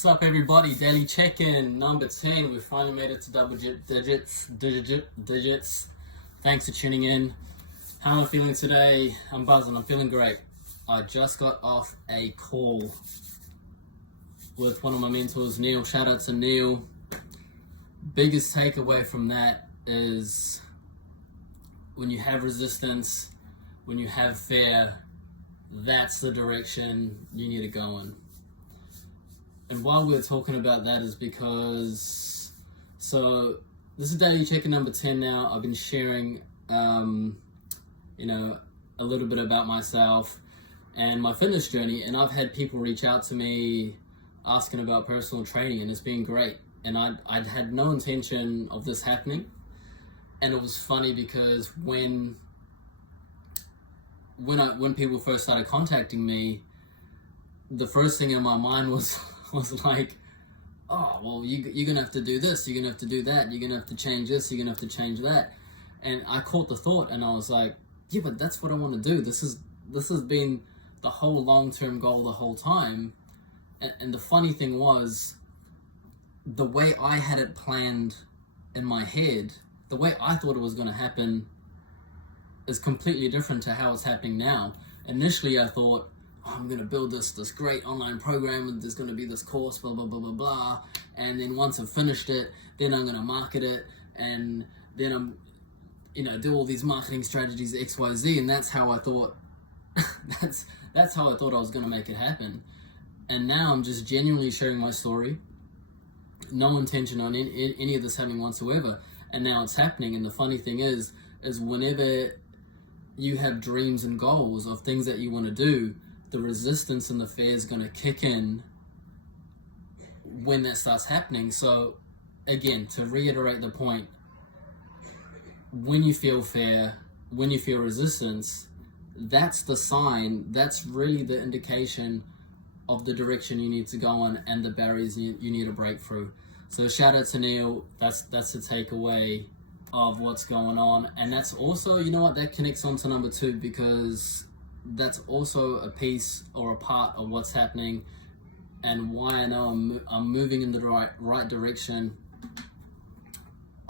What's up, everybody? Daily check-in number 10. We finally made it to double digits. Thanks for tuning in. How am I feeling today? I'm buzzing. I'm feeling great. I just got off a call with one of my mentors, Neil. Shout out to Neil. Biggest takeaway from that is when you have resistance, when you have fear, that's the direction you need to go in. And why we're talking about that is because, so this is daily check-in number 10 now. I've been sharing, a little bit about myself and my fitness journey, and I've had people reach out to me asking about personal training, and it's been great. And I'd had no intention of this happening, and it was funny because when people first started contacting me, the first thing in my mind was like, oh, well, you're going to have to do this, you're going to have to do that, you're going to have to change this, you're going to have to change that. And I caught the thought and I was like, yeah, but that's what I want to do. This has been the whole long-term goal the whole time. And the funny thing was, the way I had it planned in my head, the way I thought it was going to happen is completely different to how it's happening now. Initially, I thought, I'm going to build this great online program, and there's going to be this course, blah, blah, blah, blah, blah. And then once I've finished it, then I'm going to market it, and then I'm, do all these marketing strategies, X, Y, Z. And that's how I thought, that's how I thought I was going to make it happen. And now I'm just genuinely sharing my story. No intention on any of this happening whatsoever. And now it's happening. And the funny thing is whenever you have dreams and goals of things that you want to do, the resistance and the fear is going to kick in when that starts happening. So again, to reiterate the point, when you feel fear, when you feel resistance, that's the sign, that's really the indication of the direction you need to go in and the barriers you need to break through. So shout out to Neil. That's the takeaway of what's going on. And that's also, that connects on to number 2, because that's also a piece or a part of what's happening and why I know I'm moving in the right direction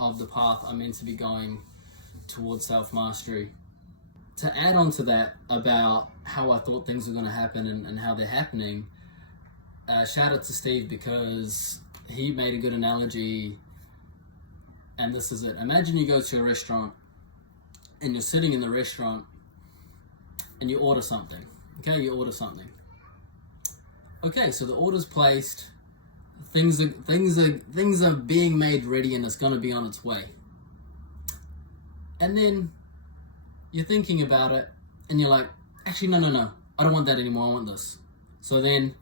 of the path I'm meant to be going towards self-mastery. To add on to that about how I thought things were going to happen and how they're happening, shout out to Steve, because he made a good analogy, and this is it. Imagine you go to a restaurant and you're sitting in the restaurant and you order something. Okay, Okay, so the order's placed, things are being made ready, and it's gonna be on its way. And then you're thinking about it and you're like, actually no, I don't want that anymore, I want this. So then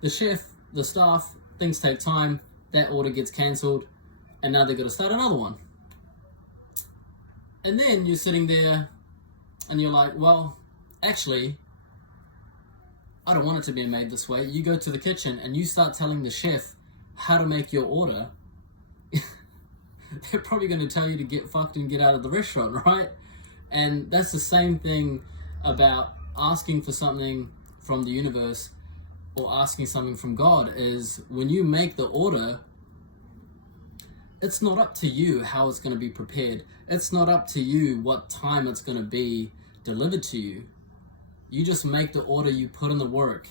the chef, the staff, things take time, that order gets cancelled, and now they've got to start another one. And then you're sitting there and you're like, well, actually, I don't want it to be made this way. You go to the kitchen and you start telling the chef how to make your order. They're probably going to tell you to get fucked and get out of the restaurant, right? And that's the same thing about asking for something from the universe or asking something from God, is when you make the order, it's not up to you how it's going to be prepared. It's not up to you what time it's going to be delivered to you. You just make the order, you put in the work,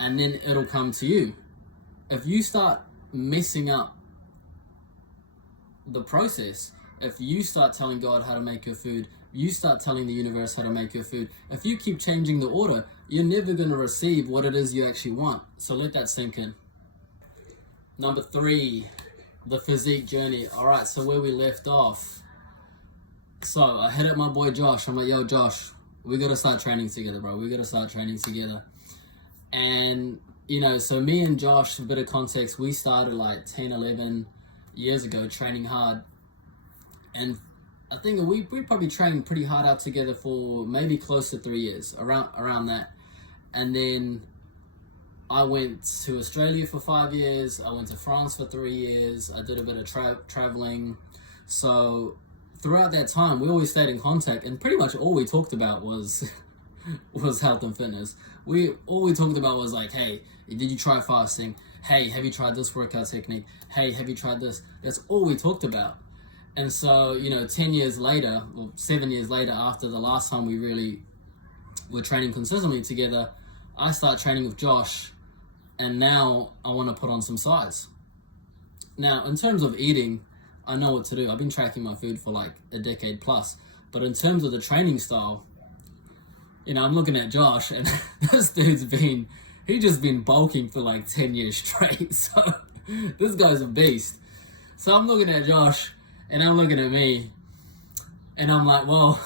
and then it'll come to you. If you start messing up the process, if you start telling God how to make your food, you start telling the universe how to make your food, if you keep changing the order, you're never going to receive what it is you actually want. So let that sink in. Number 3, the physique journey. All right, so where we left off. So I hit up my boy Josh. I'm like, yo, Josh, we got to start training together, bro. We got to start training together. And, so me and Josh, a bit of context, we started like 10, 11 years ago training hard. And I think we probably trained pretty hard out together for maybe close to 3 years, around that. And then I went to Australia for 5 years. I went to France for 3 years. I did a bit of traveling. So throughout that time, we always stayed in contact, and pretty much all we talked about was health and fitness. All we talked about was like, hey, did you try fasting? Hey, have you tried this workout technique? Hey, have you tried this? That's all we talked about. And so, 10 years later, or 7 years later, after the last time we really were training consistently together, I start training with Josh, and now I want to put on some size. Now, in terms of eating, I know what to do. I've been tracking my food for like a decade plus. But in terms of the training style, I'm looking at Josh, and this dude's just been bulking for like 10 years straight. So this guy's a beast. So I'm looking at Josh, and I'm looking at me, and I'm like, well,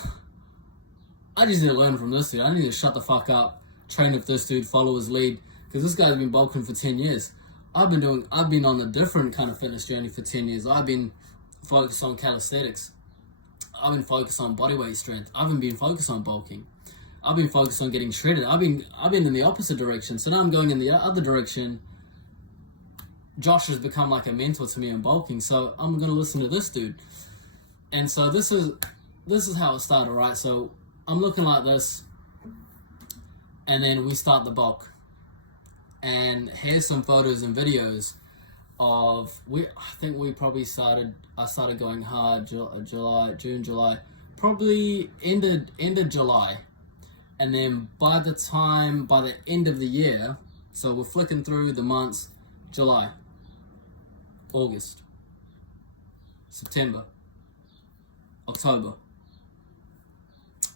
I just need to learn from this dude. I need to shut the fuck up, train with this dude, follow his lead, because this guy's been bulking for 10 years. I've been on a different kind of fitness journey for 10 years. I've been focused on calisthenics. I've been focused on bodyweight strength. I haven't been focused on bulking. I've been focused on getting shredded. I've been in the opposite direction. So now I'm going in the other direction. Josh has become like a mentor to me in bulking. So I'm going to listen to this dude. And so this is how it started, right? So I'm looking like this, and then we start the bulk. And here's some photos and videos of I think I started going hard June, July, probably end of July. And then by the end of the year, so we're flicking through the months: July, August, September, October.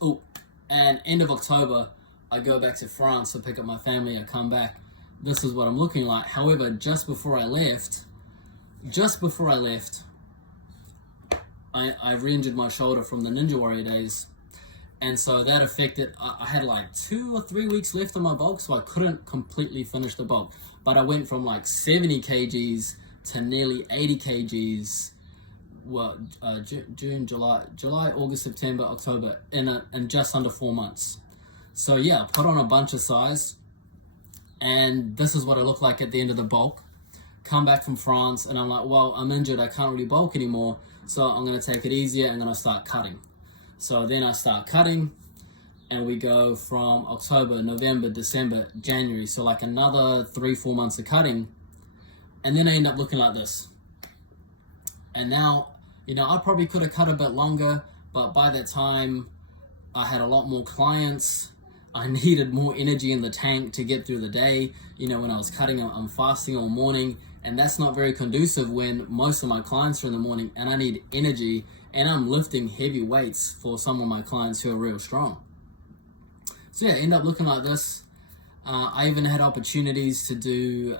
Oh, and end of October, I go back to France to pick up my family. I come back. This is what I'm looking like. However, just before I left, I re-injured my shoulder from the Ninja Warrior days. And so that affected, I had like 2 or 3 weeks left on my bulk, so I couldn't completely finish the bulk. But I went from like 70 kgs to nearly 80 kgs, June, July, August, September, October, in just under 4 months. So yeah, put on a bunch of size, and this is what it looked like at the end of the bulk. Come back from France, and I'm like, well, I'm injured, I can't really bulk anymore, so I'm going to take it easier, I'm going to start cutting. So then I start cutting, and we go from October, November, December, January, so like another 3-4 months of cutting, and then I end up looking like this. And now, I probably could have cut a bit longer, but by that time, I had a lot more clients. I needed more energy in the tank to get through the day. When I was cutting, I'm fasting all morning, and that's not very conducive when most of my clients are in the morning, and I need energy, and I'm lifting heavy weights for some of my clients who are real strong. So yeah, end up looking like this. I even had opportunities to do,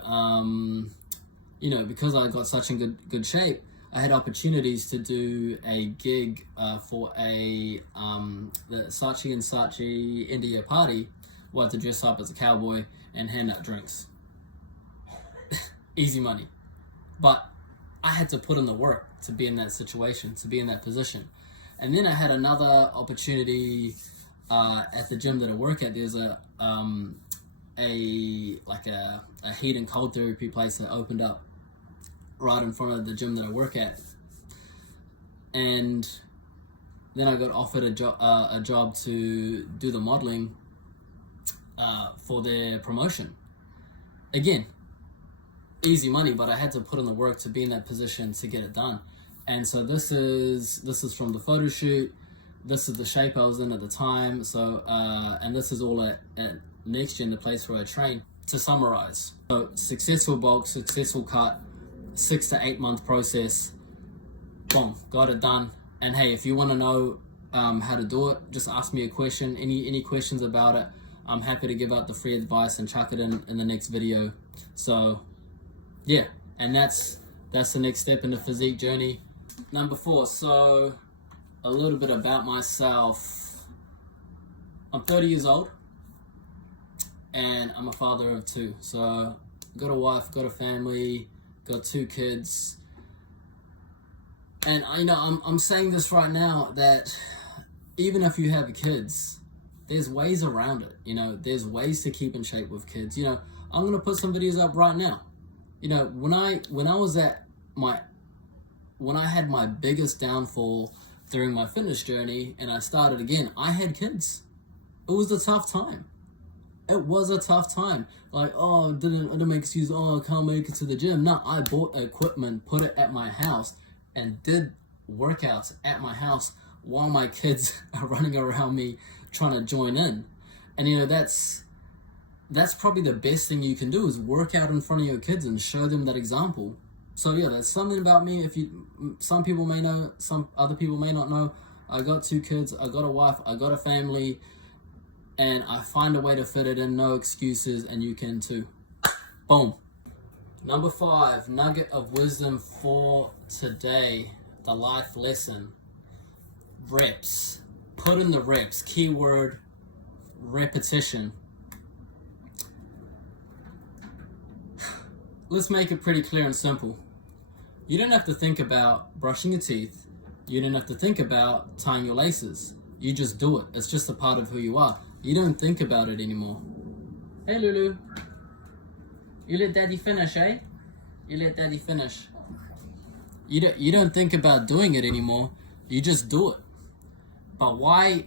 because I got such in good shape, I had opportunities to do a gig for the Saatchi and Saatchi India party, where I had to dress up as a cowboy and hand out drinks. Easy money. But I had to put in the work to be in that situation, to be in that position. And then I had another opportunity at the gym that I work at. There's a heat and cold therapy place that opened up right in front of the gym that I work at. And then I got offered a job to do the modeling for their promotion. Again, easy money, but I had to put in the work to be in that position to get it done. And so this is from the photo shoot. This is the shape I was in at the time. So and this is all at Next Gen, the place where I train. To summarize, so successful bulk, successful cut, 6 to 8 month process. Boom, got it done. And hey, if you want to know how to do it, just ask me a question. Any questions about it, I'm happy to give out the free advice and chuck it in the next video. So yeah, and that's the next step in the physique journey. Number 4, so a little bit about myself. I'm 30 years old, and I'm a father of 2. So got a wife, got a family, got 2 kids. And I'm saying this right now, that even if you have kids, there's ways around it. There's ways to keep in shape with kids. I'm gonna put some videos up right now. When I had my biggest downfall during my fitness journey and I started again, I had kids. It was a tough time. It was a tough time. Like, oh, I didn't make excuse, oh, I can't make it to the gym. No, I bought equipment, put it at my house, and did workouts at my house while my kids are running around me trying to join in. And you know, that's probably the best thing you can do, is work out in front of your kids and show them that example. So yeah, that's something about me. Some people may know, some other people may not know. I got 2 kids, I got a wife, I got a family, and I find a way to fit it in, no excuses, and you can too. Boom. Number 5, nugget of wisdom for today, the life lesson. Reps. Put in the reps. Keyword, repetition. Let's make it pretty clear and simple. You don't have to think about brushing your teeth. You don't have to think about tying your laces. You just do it. It's just a part of who you are. You don't think about it anymore. Hey, Lulu. You let Daddy finish, eh? You let Daddy finish. You don't think about doing it anymore. You just do it. But why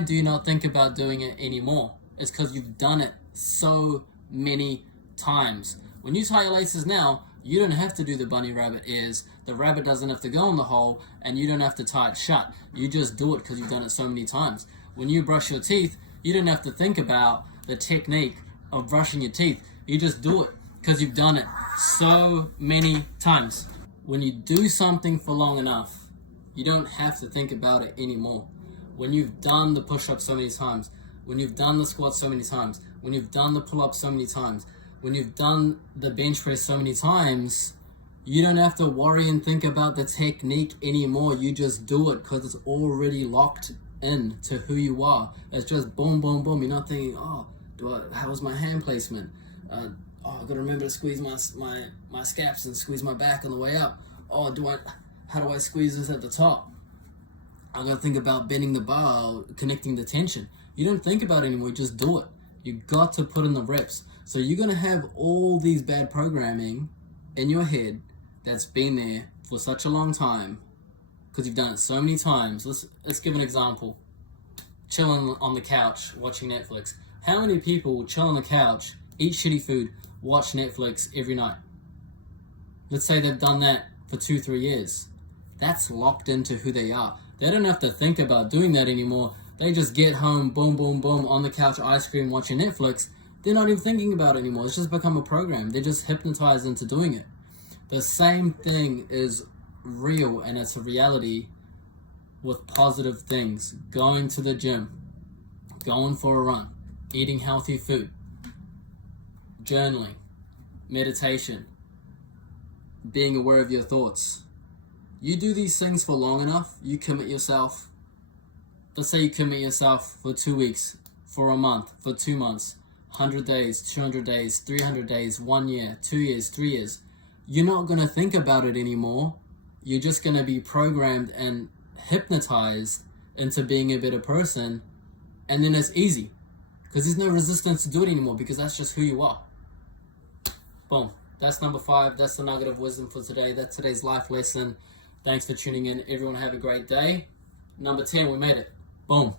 do you not think about doing it anymore? It's because you've done it so many times. When you tie your laces now, you don't have to do the bunny rabbit ears. The rabbit doesn't have to go in the hole, and you don't have to tie it shut. You just do it because you've done it so many times. When you brush your teeth, you don't have to think about the technique of brushing your teeth. You just do it because you've done it so many times. When you do something for long enough, you don't have to think about it anymore. When you've done the push-up so many times, when you've done the squat so many times, when you've done the pull-up so many times, when you've done the bench press so many times, you don't have to worry and think about the technique anymore. You just do it because it's already locked in to who you are. It's just boom, boom, boom. You're not thinking, oh, how was my hand placement? I gotta remember to squeeze my scaps and squeeze my back on the way up. Oh, how do I squeeze this at the top? I gotta think about bending the bar, connecting the tension. You don't think about it anymore, you just do it. You got to put in the reps. So you're gonna have all these bad programming in your head that's been there for such a long time because you've done it so many times. Let's give an example. Chilling on the couch, watching Netflix. How many people chill on the couch, eat shitty food, watch Netflix every night? Let's say they've done that for 2-3 years. That's locked into who they are. They don't have to think about doing that anymore. They just get home, boom, boom, boom, on the couch, ice cream, watching Netflix. They're not even thinking about it anymore. It's just become a program. They're just hypnotized into doing it. The same thing is real, and it's a reality with positive things. Going to the gym, going for a run, eating healthy food, journaling, meditation, being aware of your thoughts. You do these things for long enough, you commit yourself. Let's say you commit yourself for 2 weeks, for a month, for 2 months, 100 days, 200 days, 300 days, 1 year, 2 years, 3 years. You're not going to think about it anymore. You're just going to be programmed and hypnotized into being a better person. And then it's easy because there's no resistance to do it anymore because that's just who you are. Boom. That's number 5. That's the nugget of wisdom for today. That's today's life lesson. Thanks for tuning in. Everyone have a great day. Number 10, we made it. Boom.